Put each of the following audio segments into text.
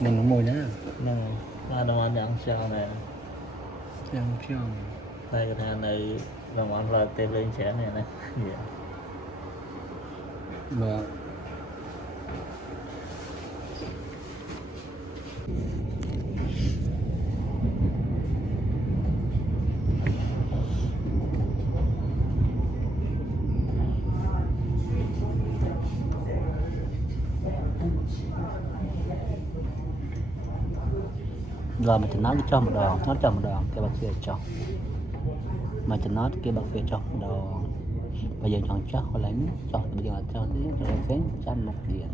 mình mùi nữa nè là đồng ăn dạng sao này yang pion đây cái thằng này đồng ăn là tên lên chén này này và rồi mình chỉ nói cho một đòn nó cho một đòn cái bác kia cho mà chỉ nói cái bác kia cho một đòn bây giờ chọn chắc hoặc lãnh chọn bây giờ cho tí rồi cái chăn một điện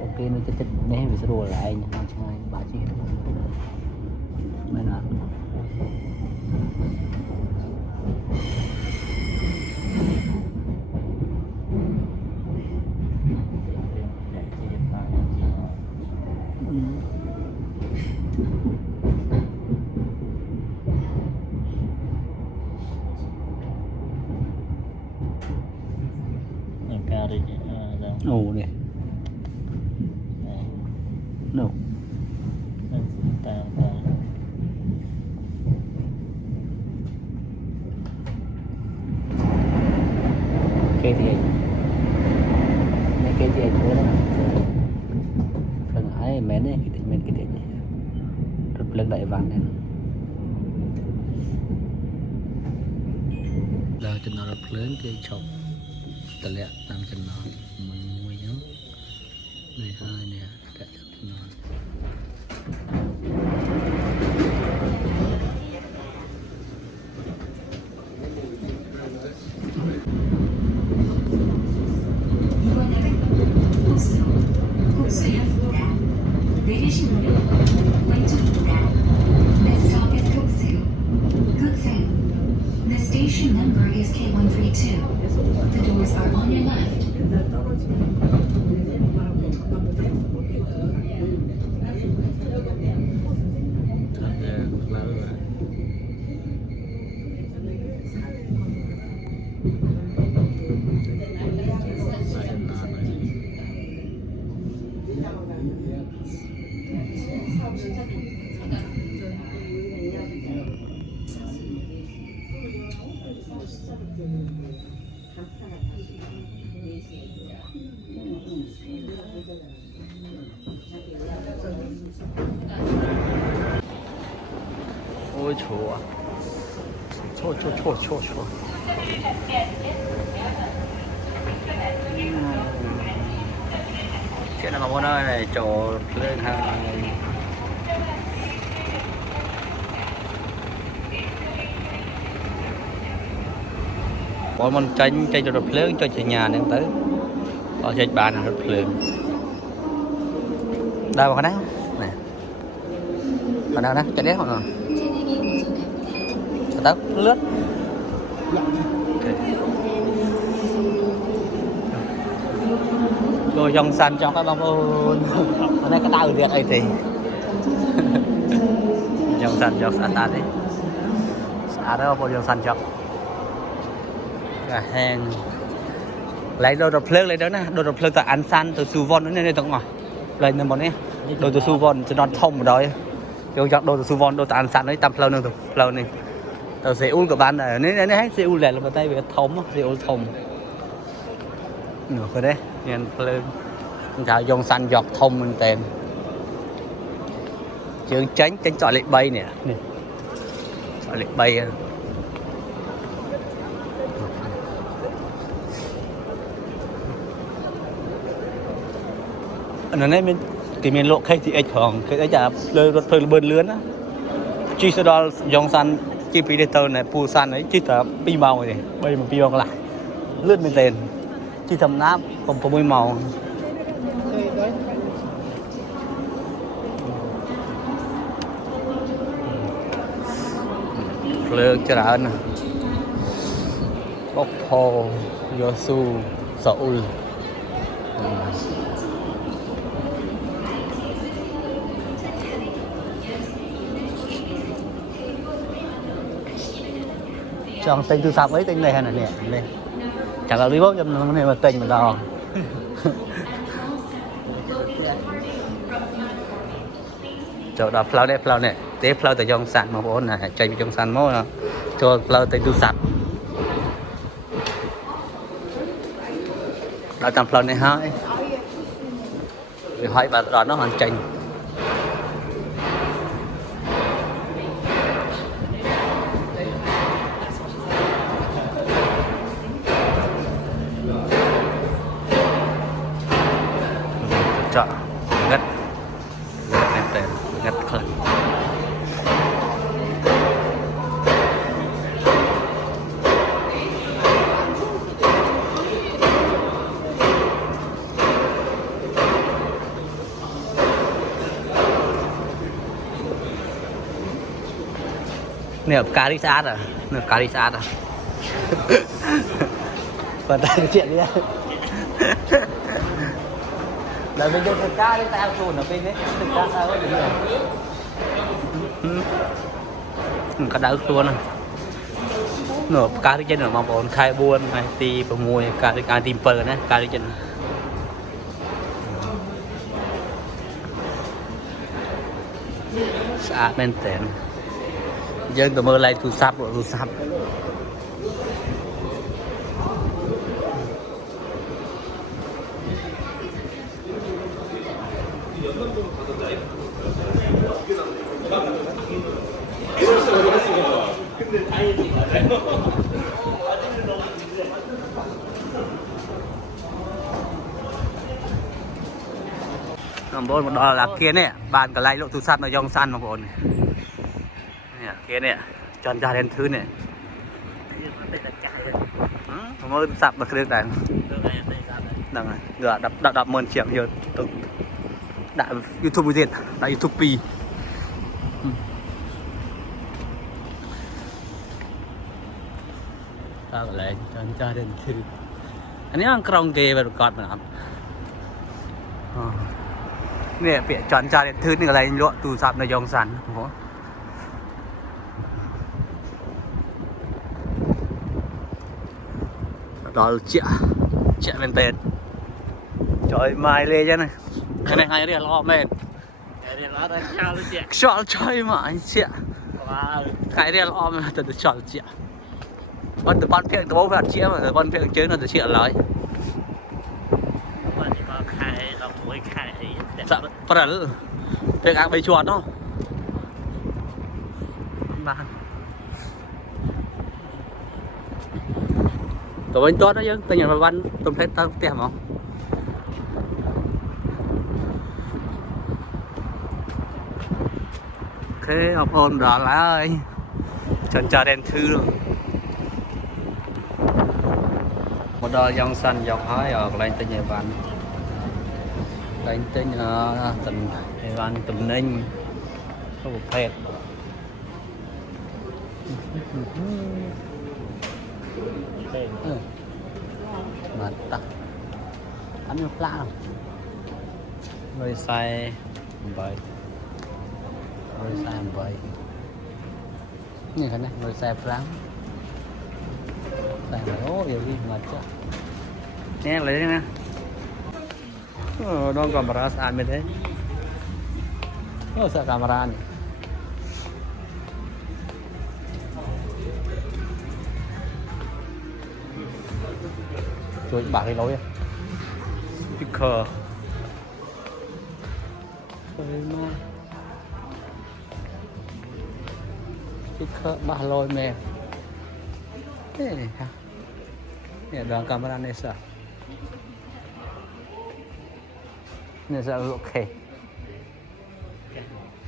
ok nó cái mấy vì sẽ đùa lại nha không sai bà chị mấy nào cao đi ồ nè no cái gì mấy cái gì nữa đó phần ấy mến này cái mình cái gì rất lớn đại văn này là trên nó rất lớn cái chọc tờ lẹ làm trên nó mình mua nhớ 12 nè cả trên nó 내리시는 왼쪽입니다. Next stop is Kuksu. Kuksu. The station number is K132. The doors are on your left. ôi chúa chua chua chua chua chua chuyện nào mà muốn nói này chỗ lên hàng bọn mình tranh cho đập lớn cho chị nhà nên tới ở trên bàn là đập lớn đâu mà cái đó nè ở đâu đó cho đét mọi người cho tớ lướt rồi dòng xanh cho các bông ôn ở đây cái tao việt ấy thì dòng xanh cho xã ta đi xã đó bao dòng xanh cho cả hàng lấy đồ đập phơi lấy đó nè đồ đập phơi tại ăn san từ Suvon đến đây tận ngõ lấy nên bọn này đồ từ Suvon cho nó thông ở đó kiểu chọn đồ từ Suvon đồ tại ăn san đấy tầm phơi nữa phơi này tàu xe uống của bạn này nếu hết xe uống lẹ là tay bị thống xe uống thông nửa cái đấy nhìn phơi thảo dòng xanh giọt thông mình tên trường tránh chọn lệ bay nè chọn lệ bay nó này mình cái miền lộ khách thì ảnh hưởng cái ấy chả lời luật thời bơn lướn á chi số đó dòng xanh chi phí tờ này pu san ấy chi tờ pi màu này bây mà pi màu lại lướt bên tên chi thầm nắp còn có môi màu lương cho đã nè bốc hồ Yosu Seoul chọn tên thứ sáu ấy tên này hay là nè đây chẳng là đi bốc cho nó này mà tên mình đò chỗ đó flow này té flow từ trong sàn mà bố này chạy trong sàn mốt nó cho flow tên thứ sáu đó trong flow này hỏi hỏi bà đó nó hoàn chỉnh chọn ngắt ngắt khẩn nè cà ri sát à nè cà ri sát à còn tay chuyện đi là bên trong cá đi tao luôn ở bên đấy cá tao có gì cá đá luôn à nửa cá đi trên nửa mà bọn khai buôn này ti bờ mùi cá đi ăn tim pờ này cá đi trên xã bên tèn dân tụi mơ lại tụ sắp bố một đò là kia nè bàn cả lại lộ tụ sắp nó dòng săn mà bồn nè kia nè tròn ra đến thứ nè mơ sắp được được đàn đằng này gỡ đập 10 triệu giờ đã YouTube diện đã YouTube pi ta gọi là tròn ra đến thứ anh ấy ăn krong kê và cọt mà làm nè bị chọn ra đến thứ này là lộ tụ sắp nó dòng săn đó chị bên tên trời mai lê chứ này cái này hay đi lo mệt chọn chơi mà anh chị cái đi lo mà từ chọn chị con từ con phiền từ bố về chị mà từ con phiền chơi nó từ chị lời sợ có là việc ăn bầy chuột đó tụi anh tốt đó chứ, tôi nhận vào văn, tôi thấy tao kèm không? Ok, học ôn đó lá ơi chân chờ đèn thư rồi một đôi dòng xanh dọc hói ở lên tới nhà văn lên tới tỉnh nhà văn Tùm Ninh có một phép mantap ăn được lạ không người sai vậy người sai vậy như thế này người sai lắm sai lố điều gì mà chứ nghe lấy nè don't camera saan bên thế sao camera này chuối bạc cái lối speaker speaker bạc lối mẹ thế này ha nè đoàn camera này sao nè sao ok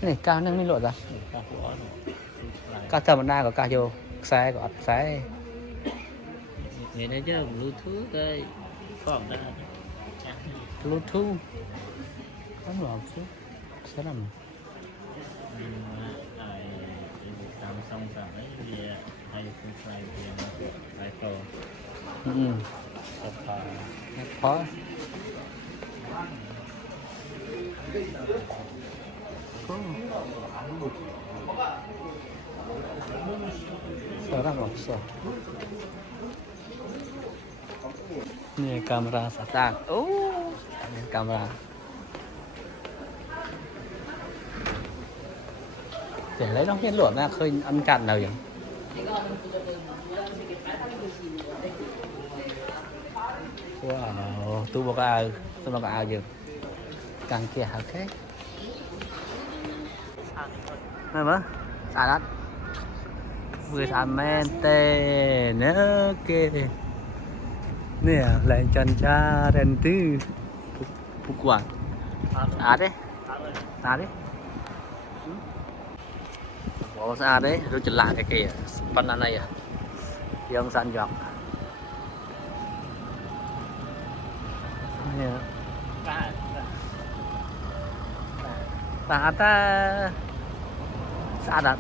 này cao năng mới lộ ra cao camera của cao vô xe của xe người này chứ Bluetooth đây còn đó Bluetooth không lọt chứ sẽ làm Samsung ấy thì iPhone 5 thì iPhone khó Sekarang longsor. Ini kamera satang. Oh, ini kamera. Để lấy nó hết lửa ra khơi ăn cạn nào vậy? Wow, tu bakal aja. Càng kia hả cái? Này mà, salad. Vừa làm men tê nữa kê. Nè, lại chân cha đèn tư. Phục quản. Đấy. Đấy. Bỏ ra đấy, rồi trở lại cái kìa. Phần này à. Yang san dọc. Nè. Ta ta. Sao đặt?